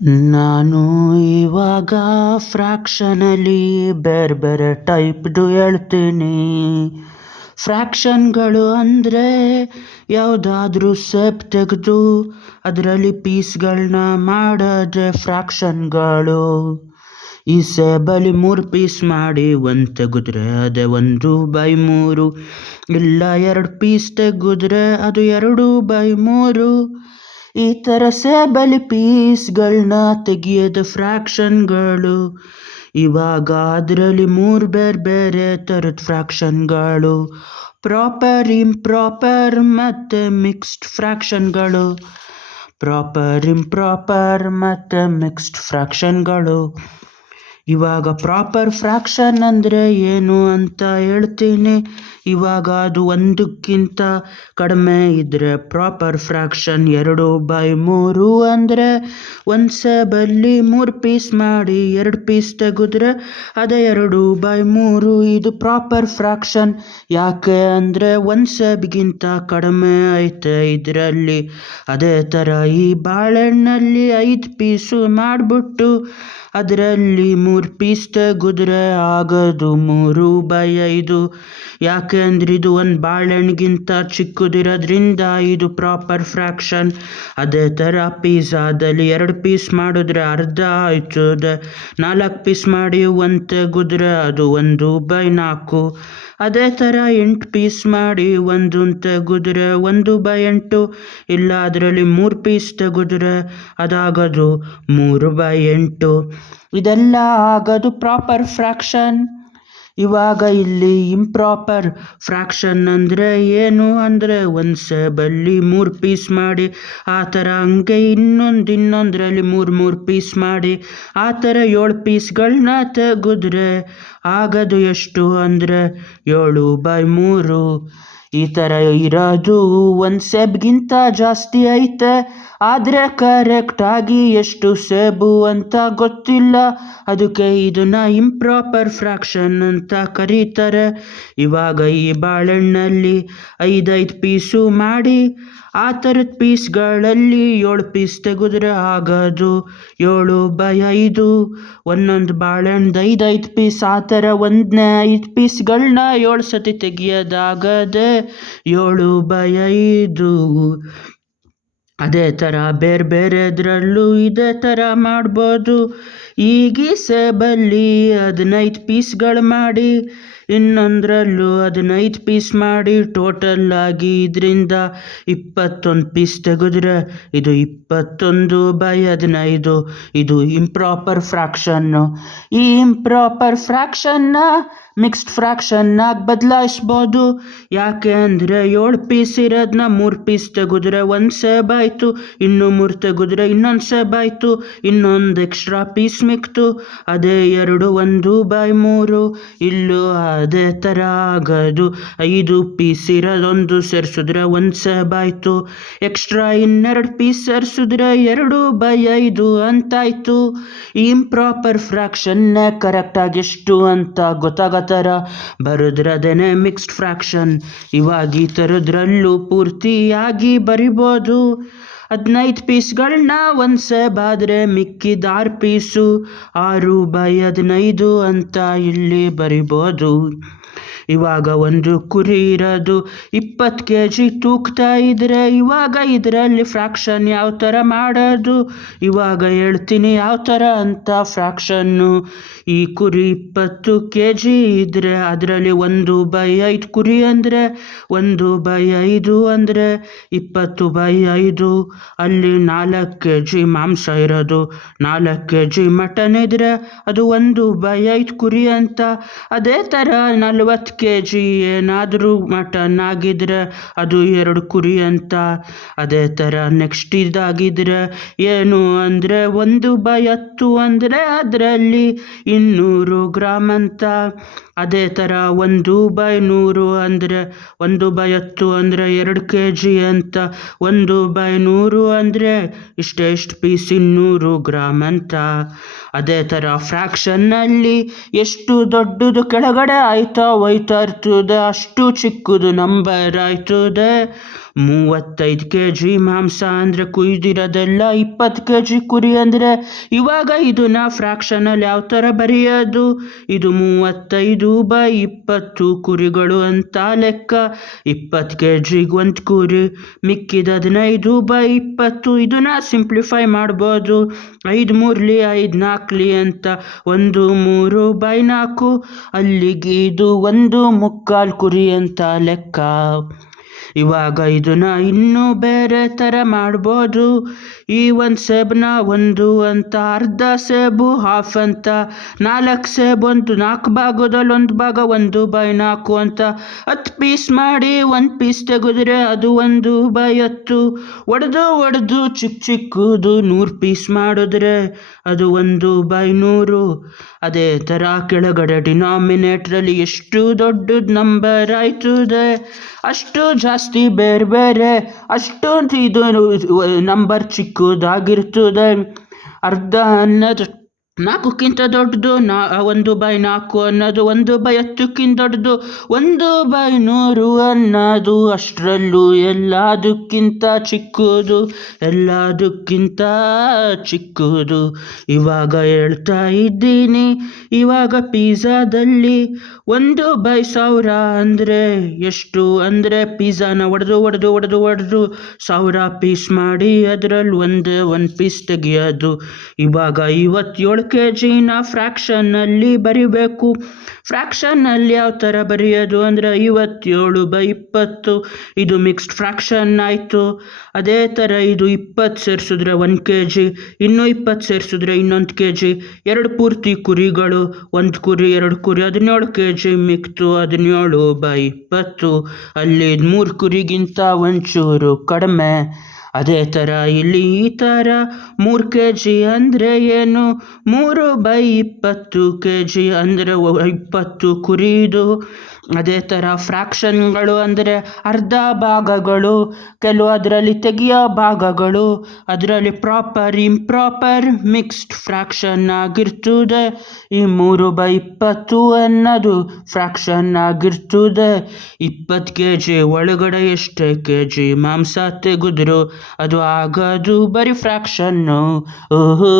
ನಾನು ಇವಾಗ ಫ್ರ್ಯಾಕ್ಷನಲ್ಲಿ ಬೇರೆ ಬೇರೆ ಟೈಪ್ದು ಹೇಳ್ತೀನಿ. ಫ್ರ್ಯಾಕ್ಷನ್ಗಳು ಅಂದರೆ ಯಾವುದಾದ್ರೂ ಸೇಪ್ ತೆಗೆದು ಅದರಲ್ಲಿ ಪೀಸ್ಗಳನ್ನ ಮಾಡೋದೇ ಫ್ರ್ಯಾಕ್ಷನ್ಗಳು. ಈ ಸೇಬಲ್ಲಿ 3 ಪೀಸ್ ಮಾಡಿ 1 ತೆಗೆದ್ರೆ ಅದೇ 1/3. ಇಲ್ಲ 2 ಪೀಸ್ ತೆಗೆದ್ರೆ ಅದು 2/3. ಈ ಥರ ಸೇಬಲ್ಲಿ ಪೀಸ್ಗಳನ್ನ ತೆಗಿಯೋದು ಫ್ರ್ಯಾಕ್ಷನ್ಗಳು. ಇವಾಗ ಅದರಲ್ಲಿ 3 ಬೇರೆ ಬೇರೆ ಥರದ ಫ್ರ್ಯಾಕ್ಷನ್ಗಳು: ಪ್ರಾಪರ್, ಇಂಪ್ರಾಪರ್ ಮತ್ತು ಮಿಕ್ಸ್ಡ್ ಫ್ರ್ಯಾಕ್ಷನ್ಗಳು. ಪ್ರಾಪರ್, ಇಂಪ್ರಾಪರ್ ಮತ್ತು ಮಿಕ್ಸ್ಡ್ ಫ್ರ್ಯಾಕ್ಷನ್ಗಳು. ಇವಾಗ ಪ್ರಾಪರ್ ಫ್ರ್ಯಾಕ್ಷನ್ ಅಂದರೆ ಏನು ಅಂತ ಹೇಳ್ತೀನಿ. ಇವಾಗ ಅದು 1ಕ್ಕಿಂತ ಕಡಿಮೆ ಇದ್ದರೆ ಪ್ರಾಪರ್ ಫ್ರ್ಯಾಕ್ಷನ್. 2/3 ಅಂದರೆ 1 ಸೇಬಲ್ಲಿ 3 ಪೀಸ್ ಮಾಡಿ 2 ಪೀಸ್ ತೆಗೆದ್ರೆ ಅದೇ 2/3. ಇದು ಪ್ರಾಪರ್ ಫ್ರ್ಯಾಕ್ಷನ್. ಯಾಕೆ ಅಂದರೆ 1 ಸೇಬ್ಗಿಂತ ಕಡಿಮೆ ಐತೆ ಇದರಲ್ಲಿ. ಅದೇ ಥರ ಈ ಬಾಳೆಹಣ್ಣಲ್ಲಿ 5 ಪೀಸು ಮಾಡಿಬಿಟ್ಟು ಅದರಲ್ಲಿ 3 ಪೀಸ್ ತೆಗೆದ್ರೆ ಆಗೋದು 3/5. ಯಾಕೆ ಅಂದರೆ ಇದು 1 ಬಾಳೆಹಣ್ಣಿಗಿಂತ ಚಿಕ್ಕದಿರೋದ್ರಿಂದ ಇದು ಪ್ರಾಪರ್ ಫ್ರ್ಯಾಕ್ಷನ್. ಅದೇ ಥರ ಪಿಜ್ಜಾದಲ್ಲಿ 2 ಪೀಸ್ ಮಾಡಿದ್ರೆ ಅರ್ಧ ಆಯ್ತದೆ. 4 ಪೀಸ್ ಮಾಡಿ 1 ತೆಗೆದ್ರೆ ಅದು 1/4. ಅದೇ ಥರ 8 ಪೀಸ್ ಮಾಡಿ 1 ತೆಗೆದ್ರೆ 1/8. ಇಲ್ಲ ಅದರಲ್ಲಿ 3 ಪೀಸ್ ತೆಗೆದ್ರೆ ಅದಾಗೋದು 3/8. ಇದೆಲ್ಲ ಆಗೋದು ಪ್ರಾಪರ್ ಫ್ರ್ಯಾಕ್ಷನ್. ಇವಾಗ ಇಲ್ಲಿ ಇಂಪ್ರಾಪರ್ ಫ್ರ್ಯಾಕ್ಷನ್ ಅಂದರೆ ಏನು ಅಂದರೆ 1 ಸೇಬಲ್ಲಿ 3 ಪೀಸ್ ಮಾಡಿ ಆ ಥರ ಹಂಗೆ ಇನ್ನೊಂದರಲ್ಲಿ 3 ಪೀಸ್ ಮಾಡಿ ಆ ಥರ 7 ಪೀಸ್ಗಳನ್ನ ತೆಗೆದ್ರೆ ಆಗೋದು ಎಷ್ಟು ಅಂದರೆ 7/3. ಈ ಥರ ಇರೋದು 1 ಸೇಬ್ಗಿಂತ ಜಾಸ್ತಿ ಐತೆ. ಆದರೆ ಕರೆಕ್ಟಾಗಿ ಎಷ್ಟು ಸೇಬು ಅಂತ ಗೊತ್ತಿಲ್ಲ. ಅದಕ್ಕೆ ಇದನ್ನು ಇಂಪ್ರಾಪರ್ ಫ್ರ್ಯಾಕ್ಷನ್ ಅಂತ ಕರೀತಾರೆ. ಇವಾಗ ಈ ಬಾಳೆಹಣ್ಣಲ್ಲಿ 5 ಪೀಸು ಮಾಡಿ ಆ ಥರದ ಪೀಸ್ಗಳಲ್ಲಿ 7 ಪೀಸ್ ತೆಗೆದ್ರೆ ಆಗೋದು 7/5. ಒಂದೊಂದು ಬಾಳೆಹಣ್ಣು 5 ಪೀಸ್ ಆ ಥರ 5 ಪೀಸ್ಗಳನ್ನ 7 ಸತಿ ತೆಗಿಯೋದಾಗದೆ 7/5. ಅದೇ ಥರ ಬೇರೆ ಬೇರೆದ್ರಲ್ಲೂ ಇದೇ ಥರ ಮಾಡ್ಬೋದು. ಈಗ ಈ ಸೇಬಲ್ಲಿ 15 ಪೀಸ್ಗಳು ಮಾಡಿ ಇನ್ನೊಂದರಲ್ಲೂ 15 ಪೀಸ್ ಮಾಡಿ ಟೋಟಲ್ಲಾಗಿ ಇದರಿಂದ 21 ಪೀಸ್ ತೆಗೆದ್ರೆ ಇದು 21/15. ಇದು ಇಂಪ್ರಾಪರ್ ಫ್ರ್ಯಾಕ್ಷನ್ನು. ಈ ಇಂಪ್ರಾಪರ್ ಫ್ರ್ಯಾಕ್ಷನ್ನ ಮಿಕ್ಸ್ಡ್ ಫ್ರ್ಯಾಕ್ಷನ್ನಾಗಿ ಬದಲಾಯಿಸ್ಬೋದು. ಯಾಕೆ ಅಂದರೆ 7 ಪೀಸ್ ಇರೋದನ್ನ 3 ಪೀಸ್ ತೆಗೆದ್ರೆ 1 ಸೇಬಾಯಿತು. ಇನ್ನೂ 3 ತೆಗೆದ್ರೆ ಇನ್ನೊಂದು ಸೇಬಾಯಿತು. ಇನ್ನೊಂದು ಎಕ್ಸ್ಟ್ರಾ ಪೀಸ್ ಮಿಕ್ತು. ಅದೇ 2 1/3. ಇಲ್ಲೂ ಅದೇ ಥರ ಆಗೋದು. 5 ಪೀಸ್ ಇರೋದೊಂದು ಸೇರಿಸಿದ್ರೆ 1 ಸೇಬಾಯಿತು. ಎಕ್ಸ್ಟ್ರಾ 2 ಪೀಸ್ ಸೇರಿಸಿದ್ರೆ 2/5 ಅಂತಾಯಿತು. ಇಂಪ್ರಾಪರ್ ಫ್ರ್ಯಾಕ್ಷನ್ನೇ ಕರೆಕ್ಟಾಗಿ ಎಷ್ಟು ಅಂತ ಗೊತ್ತಾಗೋ ಥರ ಬರೆದ್ರೆ ಅದೇನೇ ಮಿಕ್ಸ್ಡ್ ಫ್ರ್ಯಾಕ್ಷನ್. ಇವಾಗ ಈ ಥರದ್ರಲ್ಲೂ ಪೂರ್ತಿಯಾಗಿ ಬರಿಬೋದು. 15 ಪೀಸ್ಗಳನ್ನ 1 ಸೇಬಾದರೆ ಮಿಕ್ಕಿದ 6 ಪೀಸು 6/15 ಅಂತ ಇಲ್ಲಿ ಬರಿಬೋದು. ಇವಾಗ ಒಂದು ಕುರಿ ಇರೋದು 20 kg ತೂಗ್ತಾ ಇದ್ದರೆ ಇವಾಗ ಇದರಲ್ಲಿ ಫ್ರ್ಯಾಕ್ಷನ್ ಯಾವ ಥರ ಮಾಡೋದು ಇವಾಗ ಹೇಳ್ತೀನಿ ಯಾವ ಥರ ಅಂತ. ಫ್ರ್ಯಾಕ್ಷನ್ನು: ಈ ಕುರಿ 20 kg ಇದ್ದರೆ ಅದರಲ್ಲಿ 1/5 ಕುರಿ ಅಂದರೆ 1/5 ಅಂದರೆ 20/5. ಅಲ್ಲಿ 4 kg ಮಾಂಸ ಇರೋದು, 4 kg ಮಟನ್ ಇದ್ದರೆ ಅದು 1/5 ಕುರಿ ಅಂತ. ಅದೇ ಥರ 40 kg ಏನಾದರೂ ಮಟನ್ ಆಗಿದ್ರೆ ಅದು 2 ಕುರಿ ಅಂತ. ಅದೇ ಥರ ನೆಕ್ಸ್ಟ್ ಇದಾಗಿದ್ರೆ ಏನು ಅಂದರೆ 1/10 ಅಂದರೆ ಅದರಲ್ಲಿ 200 ಗ್ರಾಮ್ ಅಂತ. ಅದೇ ಥರ 1/100 ಅಂದರೆ 1/10 ಅಂದರೆ 2 kg ಅಂತ. 1/100 ಅಂದರೆ ಇಷ್ಟು ಪೀಸ್ 200 ಗ್ರಾಮ್ ಅಂತ. ಅದೇ ಥರ ಫ್ರ್ಯಾಕ್ಷನ್ನಲ್ಲಿ ಎಷ್ಟು ದೊಡ್ಡದು ಕೆಳಗಡೆ ಹೋಯ್ತಾ ಇರ್ತದೆ ಅಷ್ಟು ಚಿಕ್ಕದು ನಂಬರ್ ಆಯ್ತದೆ. 35 kg ಮಾಂಸ ಅಂದರೆ ಕುಯ್ದಿರೋದೆಲ್ಲ 20 kg ಕುರಿ ಅಂದರೆ ಇವಾಗ ಇದನ್ನ ಫ್ರಾಕ್ಷನಲ್ಲಿ ಯಾವ ಥರ ಬರೆಯೋದು? ಇದು 35/20 ಕುರಿಗಳು ಅಂತ ಲೆಕ್ಕ. 20 kg ಒಂದು ಕುರಿ, ಮಿಕ್ಕಿದ 15/20. ಇದನ್ನ ಸಿಂಪ್ಲಿಫೈ ಮಾಡ್ಬೋದು. 5 3 5 4 ಅಂತ 1 3/4. ಅಲ್ಲಿಗೆ ಇದು 1/4 ಕುರಿ ಅಂತ ಲೆಕ್ಕ. ಇವಾಗ ಇದನ್ನ ಇನ್ನೂ ಬೇರೆ ಥರ ಮಾಡ್ಬೋದು. ಈ ಒಂದು ಸೇಬನ್ನ 1 ಅಂತ, ಅರ್ಧ ಸೇಬು ಹಾಫ್ ಅಂತ, 4 ಸೇಬು ಒಂದು 4 ಭಾಗದಲ್ಲಿ 1 ಭಾಗ 1/4 ಅಂತ 10 ಪೀಸ್ ಮಾಡಿ 1 ಪೀಸ್ ತೆಗೆದ್ರೆ ಅದು 1/10. ಒಡೆದು ಚಿಕ್ಕದು 100 ಪೀಸ್ ಮಾಡಿದ್ರೆ ಅದು 1/100. ಅದೇ ಥರ ಕೆಳಗಡೆ ಡಿನಾಮಿನೇಟ್ರಲ್ಲಿ ಎಷ್ಟು ದೊಡ್ಡದು ನಂಬರ್ ಆಯ್ತದೆ ಅಷ್ಟು ಜಾಸ್ತಿ ಬೇರೆ ಅಷ್ಟೊಂದು ಇದು ನಂಬರ್ ಚಿಕ್ಕದಾಗಿರ್ತದೆ. ಅರ್ಧ ಅನ್ನೋದು 4ಕ್ಕಿಂತ ದೊಡ್ಡದು, 1/4 ಅನ್ನೋದು 1/10ಕ್ಕಿಂತ ದೊಡ್ಡದು, 1/100 ಅನ್ನೋದು ಅಷ್ಟರಲ್ಲೂ ಎಲ್ಲದಕ್ಕಿಂತ ಚಿಕ್ಕದು. ಇವಾಗ ಹೇಳ್ತಾ ಇದ್ದೀನಿ. ಇವಾಗ ಪಿಜ್ಜಾದಲ್ಲಿ 1/1000 ಅಂದರೆ ಎಷ್ಟು ಅಂದರೆ ಪಿಜ್ಜಾನ ಒಡೆದು 1000 ಪೀಸ್ ಮಾಡಿ ಅದರಲ್ಲಿ ಒಂದು ಪೀಸ್ ತೆಗಿಯೋದು. ಇವಾಗ 57 kgನ ಫ್ರ್ಯಾಕ್ಷನ್ನಲ್ಲಿ ಬರಿಬೇಕು. ಫ್ರ್ಯಾಕ್ಷನ್ನಲ್ಲಿ ಯಾವ ಥರ ಬರೆಯೋದು ಅಂದರೆ 57/20. ಇದು ಮಿಕ್ಸ್ಡ್ ಫ್ರ್ಯಾಕ್ಷನ್ ಆಯಿತು. ಅದೇ ಥರ ಇದು 20 ಸೇರಿಸಿದ್ರೆ 1 kg, ಇನ್ನೂ 20 ಸೇರಿಸಿದ್ರೆ ಇನ್ನೊಂದು kg. 2 ಪೂರ್ತಿ ಕುರಿಗಳು, 1 ಕುರಿ 2 ಕುರಿ 17 kg ಮಿಕ್ತು. 17/20. ಅಲ್ಲಿ 3 ಕುರಿಗಿಂತ ಒಂಚೂರು ಕಡಿಮೆ. ಅದೇ ಥರ ಇಲ್ಲಿ ಈ ಥರ 3 kg ಅಂದರೆ ಏನು? 3/20 kg ಅಂದರೆ 20 ಕುರಿದು. ಅದೇ ಥರ ಫ್ರ್ಯಾಕ್ಷನ್ಗಳು ಅಂದರೆ ಅರ್ಧ ಭಾಗಗಳು, ಕೆಲವು ಅದರಲ್ಲಿ ತೆಗಿಯೋ ಭಾಗಗಳು, ಅದರಲ್ಲಿ ಪ್ರಾಪರ್ ಇಂಪ್ರಾಪರ್ ಮಿಕ್ಸ್ಡ್ ಫ್ರ್ಯಾಕ್ಷನ್ ಆಗಿರ್ತದೆ. ಈ 3/20 ಅನ್ನೋದು ಫ್ರ್ಯಾಕ್ಷನ್ ಆಗಿರ್ತದೆ. 20 kg ಒಳಗಡೆ ಎಷ್ಟೇ kg ಮಾಂಸ ತೆಗೆದ್ರು ಅದು ಆಗೋದು ಬರೀ ಫ್ರ್ಯಾಕ್ಷನ್ನು. ಓಹೋ